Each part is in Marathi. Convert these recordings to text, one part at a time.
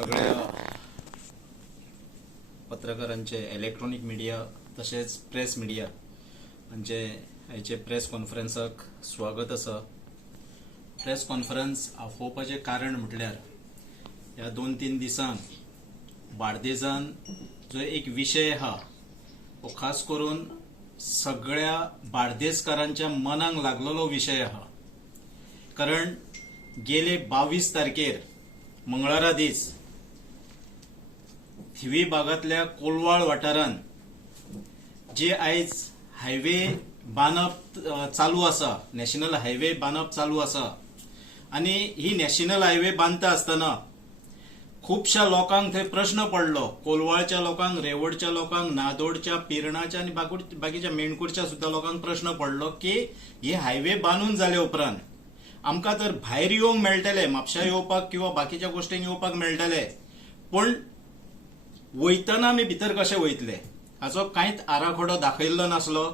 सगळ्या पत्रकारांचे इलेक्ट्रॉनिक मीडिया तसेच प्रेस मीडिया हांचे आयचे प्रेस कॉन्फरन्साक स्वागत आसा। प्रेस कॉन्फरन्स आफोवपाचें कारण म्हटल्यार ह्या 2-3 दिसांक बार्देजान जो एक विशय आहा तो खास करून सगळ्या बार्देजकारांच्या मनाक लागलेलो विशय आहा। कारण गेले 22 तारखेर मंगळारा दीस थिवी भागातल्या कोलवाळ वाठारांत जे आयज हायवे बांदप चालू आसा, नॅशनल हायवे बांदप चालू आसा आणि ही नॅशनल हायवे बांदता आसतना खूपशा लोकांक थंय प्रश्न पडलो। कोलवाळच्या लोकांक, रेवडच्या लोकांक, नादोडच्या, पिरणाच्या आणि बाकीच्या मेणकुरच्या सुद्धा लोकांक प्रश्न पडलो की हे हायवे बांदून जाले उपरांत आमकां तर भायर येवंक मेळटले, म्हापशा येवपाक किंवा बाकीच्या गोष्टींक येवपाक मेळटले, पण वयतना आमी भितर कशे वयतले हाचो कांयच आराखडो दाखयल्लो नासलो।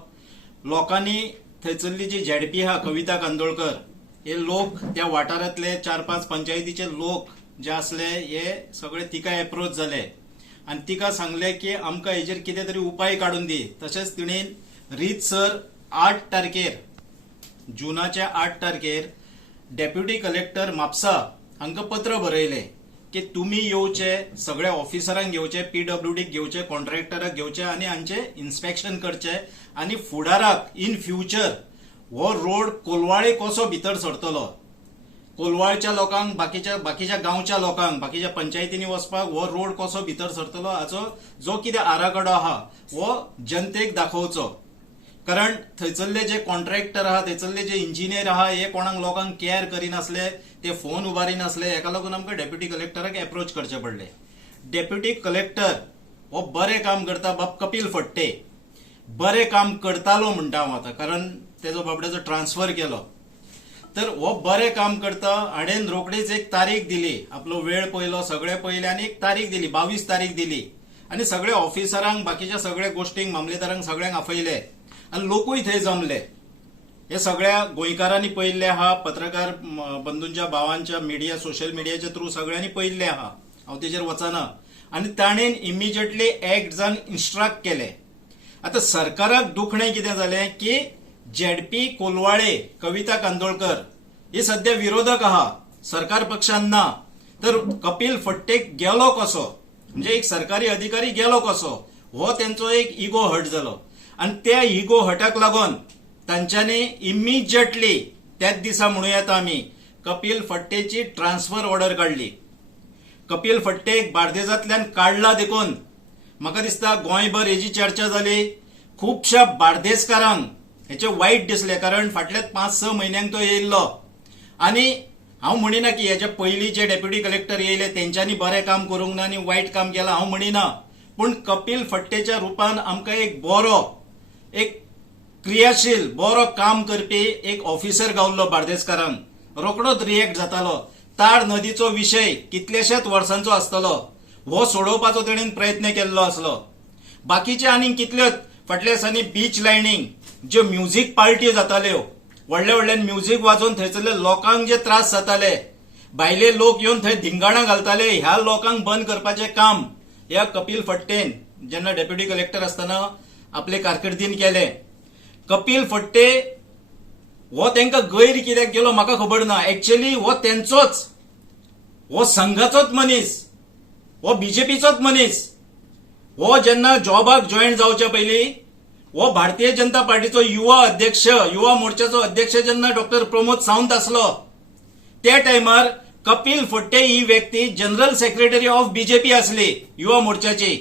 लोकांनी थंयसरली जी झेडपी आहा कविता कांदोळकर, हे लोक त्या वाठारांतले 4-5 पंचायतीचे लोक जे आसले हे सगळे तिका एप्रोच जाले आणि तिका सांगले की आमकां हेजेर कितें तरी उपाय काडून दी। तशेंच तिणेन रीतसर 8 तारखेर जुनाच्या 8 तारखेर डेप्युटी कलेक्टर म्हापसा हांकां पत्र बरयले की तुम्ही येवचे, सगळ्या ऑफिसरांक घेवचे, PWDक घेवचे, कॉन्ट्रॅक्टराक घेवचे आणि हांचे इन्स्पेक्शन करचे आणि फुडाराक इन फ्युचर हो रोड कोलवाळे कसो भितर सरतलो, कोलवाळच्या लोकांक, बाकीच्या गांवच्या लोकांक, बाकीच्या पंचायतींनी वचपाक हो रोड कसो भितर सरतलो हाचो जो कितें आराखडो आहा हो जनतेक दाखोवचो। कारण थंयसरले जे कॉन्ट्रॅक्टर आहा, थंयसरले जे इंजिनियर आहा हे कोणाक लोकांक केअर करिनासले, ते फोन उबारिनासले, हेका लागून आमकां डेप्युटी कलेक्टराक एप्रोच करचे पडले। डेप्युटी कलेक्टर हो बरें काम करता, बाब कपिल फडते बरें काम करतालो म्हणटा हांव आतां, कारण तेजो बाबड्याचो ट्रान्सफर केलो तर हो बरें काम करता। हाणेन रोखडीच एक तारीख दिली, आपलो वेळ पयलो, सगळे पयले आणि एक तारीख दिली, 22 तारीख दिली आणि सगळ्या ऑफिसरांक, बाकीच्या सगळ्या गोष्टींक, मामलेदारांक सगळ्यांक आपयले आणि लोकूय थंय जमले। हे सगळ्या गोंयकारांनी पळयल्ले आहा, पत्रकार बंधूंच्या भावांच्या मीडिया, सोशल मीडियाच्या थ्रू सगळ्यांनी पळयल्ले आहा, हांव तेजेर वचना। आणि ताणेन इमिजिएटली एक्ट जावन इन्स्ट्रक्ट केले। आता सरकाराक दुखणें कितें जालें की झेडपी कोलवाळे कविता कांदोळकर हे सध्या विरोधक आहा, सरकार पक्षान ना, तर कपिल फडतेक गेलो कसो, म्हणजे एक सरकारी अधिकारी गेलो कसो, हो त्यांचो एक इगो हट जालो आणि त्या इगो हटाक लागून तांच्यांनी इमिजिएटली त्याच दिसा म्हणूं येता आमी कपिल फडतेची ट्रान्सफर ऑर्डर काढली। कपिल फडतेक बार्देजांतल्यान काडला देखून म्हाका दिसता गोंयभर हेजी चर्चा जाली, खुबशा बार्देजकारांक हेचे वायट दिसले, कारण फाटल्या 5-6 म्हयन्यांक तो येयल्लो आणि हांव म्हणिना की हेच्या पयलीं जे डेप्युटी कलेक्टर येयले तेंच्यांनी बरें काम करूंक ना आनी वायट काम केलां, हांव म्हणिना, पूण कपिल फडतेच्या रुपान आमकां एक बरो, एक क्रियाशील, बरो काम करपी एक ऑफिसर गावल्लो बार्देजकारांक, रोखडोच रिएक्ट जातालो। तार नदीचो विशय कितलेशेच वर्सांचो आसतलो, हो सोडोवपाचो तेणेन प्रयत्न केल्लो आसलो। बाकीचे आनीक कितल्योच फाटल्या दिसांनी बीच लायनींग ज्यो म्युझिक पार्टी जाताल्यो, व्हडले म्युझिक वाजोवन थंयसरले लोकांक जे त्रास जाताले, भायले लोक येवन थंय धिंगाणा घालताले, ह्या लोकांक बंद करपाचें काम ह्या कपिल फडतेन जेन्ना डेप्युटी कलेक्टर आसतना आपले कारकिर्दीन केले। कपिल फडते हो तांकां गैर कित्याक गेलो म्हाका खबर ना, एक्चुअली हो तेंचोच, हो संघाचोच मनीस, हो बीजेपीचोच मनीस। हो जेन्ना जॉबाक जॉईन जावच्या पयलीं हो भारतीय जनता पार्टीचो युवा अध्यक्ष, युवा मोर्चाचो अध्यक्ष जेन्ना डॉक्टर प्रमोद सावंत आसलो त्या टायमार कपिल फडते ही व्यक्ती जनरल सेक्रेटरी ऑफ बीजेपी आसली युवा मोर्चाची।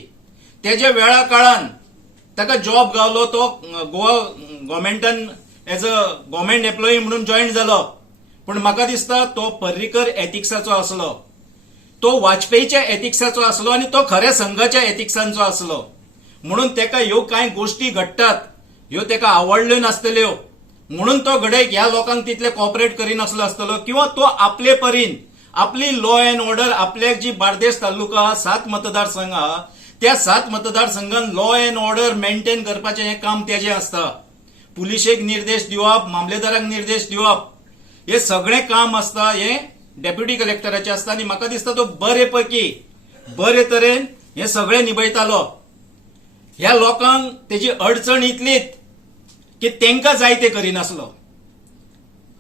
तेजे वेळा काळान ताका जॉब गावलो, तो गोवा गव्हर्मेंटान एज अ गव्हर्मेंट एम्प्लॉई म्हणून जॉईन जालो, पण म्हाका दिसता तो पर्रीकर एथिक्साचो आसलो, तो वाजपेयीच्या एथिक्साचो आसलो आणि तो खऱ्या संघाच्या एथिक्सांचो आसलो, म्हणून तेका ह्यो कांय गोष्टी घडटात ह्यो तेका आवडल्यो नासतल्यो, म्हणून तो घडयक ह्या लोकांक तितले कॉपरेट करिनासलो आसतलो, किंवा तो आपले परीन आपली लॉ अँड ऑर्डर, आपल्याक जी बार्देस तालुका 7 मतदारसंघ आहा त्या 7 मतदारसंघान लॉ अँड ऑर्डर मेंटेन करपाचें हें काम तेजें आसता। पुलिशेक निर्देश दिवप, मामलेदाराक निर्देश दिवप, हे सगळें काम आसता हें डेप्युटी कलेक्टराचें आसता। आनी म्हाका दिसता तो बरेपैकी बरे तरेन हे सगळें निभयतालो. ह्या लोकांक तेजी अडचण इतलीच की तांकां जाय ते करिनासलो.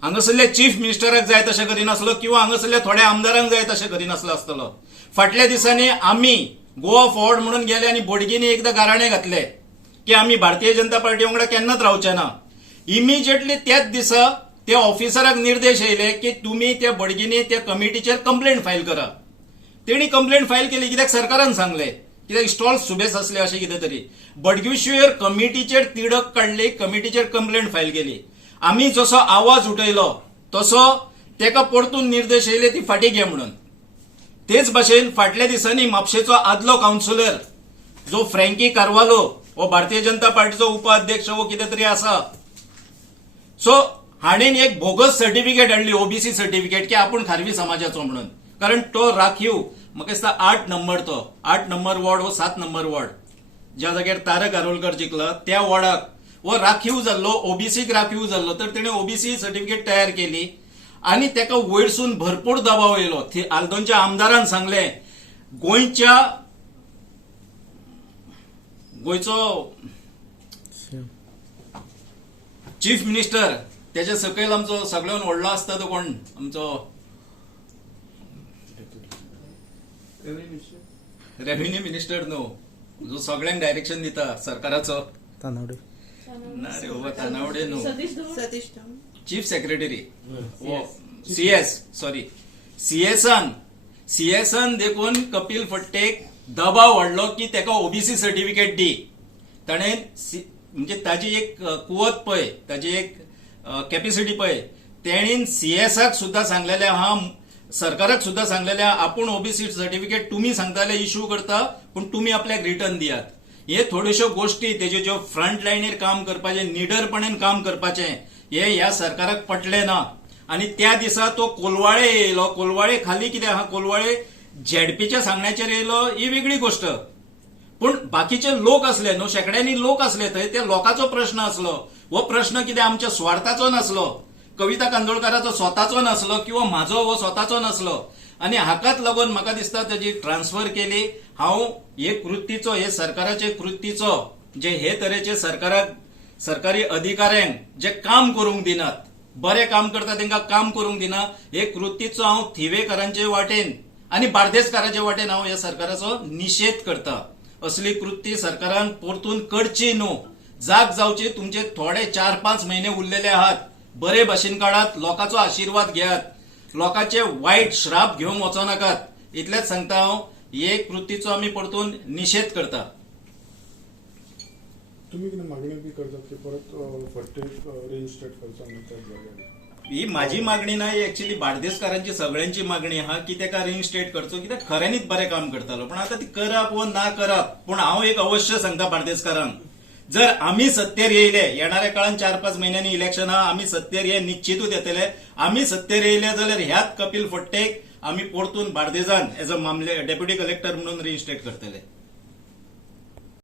हांगासरल्या चीफ मिनिस्टराक जाय तशें करिनासलो किंवा हांगासरल्या थोड्या आमदारांक जाय तशें करिनासलो आसतलो. फाटल्या दिसांनी आमी गोवा फॉर्वर्ड म्हणून गेले आनी बोडगिनी एकदां गाराणें घातले की आमी भारतीय जनता पार्टी वांगडा केन्नाच रावचे ना. इमिजिएटली त्याच दिसा त्या ऑफिसराक निर्देश येयले की तुमी त्या बडगिनी त्या कमिटीचेर कंप्लेंट फायल करा. तेणी कंप्लेंट फायल केली. कित्याक सरकारान सांगले कित्याक स्टॉल्स सुबेस असले अशें कितें तरी. बडगुशीर कमिटीचेर तिडक काडली, कमिटीचेर कंप्लेंट फायल केली. आमी जसो आवाज उठयलो तसो तेका परतून निर्देश येयले ती फाटीं घे म्हणून. तेच भाशेन फाटल्या दिसांनी म्हापशेचो आदलो कावन्सिलर जो फ्रँकी कारवालो हो भारतीय जनता पार्टीचो उपाध्यक्ष वो कितें तरी आसा. सो हाणेन एक बोगस सर्टिफिकेट हाडली, ओबीसी सर्टिफिकेट, की आपूण खारवी समाजाचो म्हणून. कारण तो राखीव म्हाका दिसता 8 नंबर तो 8 नंबर वॉर्ड वो 7 नंबर वॉर्ड ज्या जाग्यार तारक आरोलकर जिंकला त्या वॉर्डाक वो राखीव जाल्लो, ओबीसीक राखीव जाल्लो. तर तेणे ओबीसी सर्टिफिकेट तयार केली आणि तेका वयरसून भरपूर दबाव येयलो. आल्दोनच्या आमदारान सांगले गोंयचो चीफ मिनिस्टर त्याच्या सकयल आमचो सगळ्यान व्हडलो आसता तो कोण, आमचो रेव्हेन्यू मिनिस्टर न्हू, जो सगळ्यांक डायरेक्शन दिता सरकाराचो. तानावडे ना रे बाबा, तानावडे न्हू, सतीश चीफ सेक्रेटरी सीएसान देखून कपिल फट्टेक दबाव वाडलो की तेका ओबीसी सर्टिफिकेट दी. ताणें म्हणजे ताजी एक कुवत पळय, ताजी एक कॅपॅसिटी पळय, तेणीन सीएसाक सुद्धा सांगलेले आहा, सरकाराक सुद्धा सांगलेले आहा आपूण ओबीसी सर्टिफिकेट तुम्ही सांगताले इश्यू करता पूण तुम्ही आपल्याक रिटर्न दियात. हे थोड्योश्यो गोष्टी तेजे ज्यो फ्रंट लायनीर काम करपाचे, निडरपणेन काम करपाचे हे ह्या सरकाराक पटले ना. आणि त्या दिसा तो कोलवाळे येयलो. कोलवाळे खाली कितें आहा, कोलवाळे झेडपीच्या सांगण्याचेर येयलो ही वेगळी गोष्ट, पूण बाकीचे लोक असले न्हू, शेकड्यांनी लोक असले थंय, त्या लोकांचो प्रश्न असलो. हो प्रश्न कितें आमच्या स्वार्थाचो नासलो, कविता कांदोळकाराचो स्वताचो नासलो किंवा म्हाजो हो स्वताचो नासलो. आणि हाकाच लागून म्हाका दिसता ताजी ट्रान्सफर केली. हांव हे कृतीचो, हे सरकाराचे कृतीचो, जे हे तरेचे सरकारी अधिकाऱ्यांक जे काम करूंक दिनात, बरे काम करता तांकां काम करूंक दिना, हे कृतीचो हांव थिवेकारांचे वाटेन आणि बार्देसकारांचे वाटेन हांव ह्या सरकाराचो निषेध करता. असली कृती सरकारान परतून करची न्हू. जाग जावची. तुमचे थोडे 4-5 महिने उरलेले आहात, बरे भाशेन काढात, लोकांचो आशीर्वाद घेयात, लोकांचे वाईट श्राप घेवंक वचो नाकात. इतलेंच सांगता हांव. हे कृतीचो आमी परतून निषेध करता. तुम्ही कितें मागणी बी करतात की परत फट्टेक रिइन्स्टेट करचो? ही माझी मागणी नाही, ऍक्च्युअली बार्देसकारांची सगळ्यांची मागणी आहा की तेका रिइन्स्टेट करचो, कित्याक खऱ्यांनीच बरें काम करतालो. पण आता ती करप वा ना करप, पूण हांव एक अवश्य सांगता बार्देसकारांक, जर आम्ही सत्तेर येयले, येणाऱ्या काळात 4-5 महिन्यांनी इलेक्शन आहा, आम्ही सत्तेर हे निश्चितूच येतले. आम्ही सत्तेर येयले जाल्यार ह्याच कपिल फट्टेक आम्ही परतून बार्देजान एज अ मामले डेप्युटी कलेक्टर म्हणून रिइन्स्टेट करतले.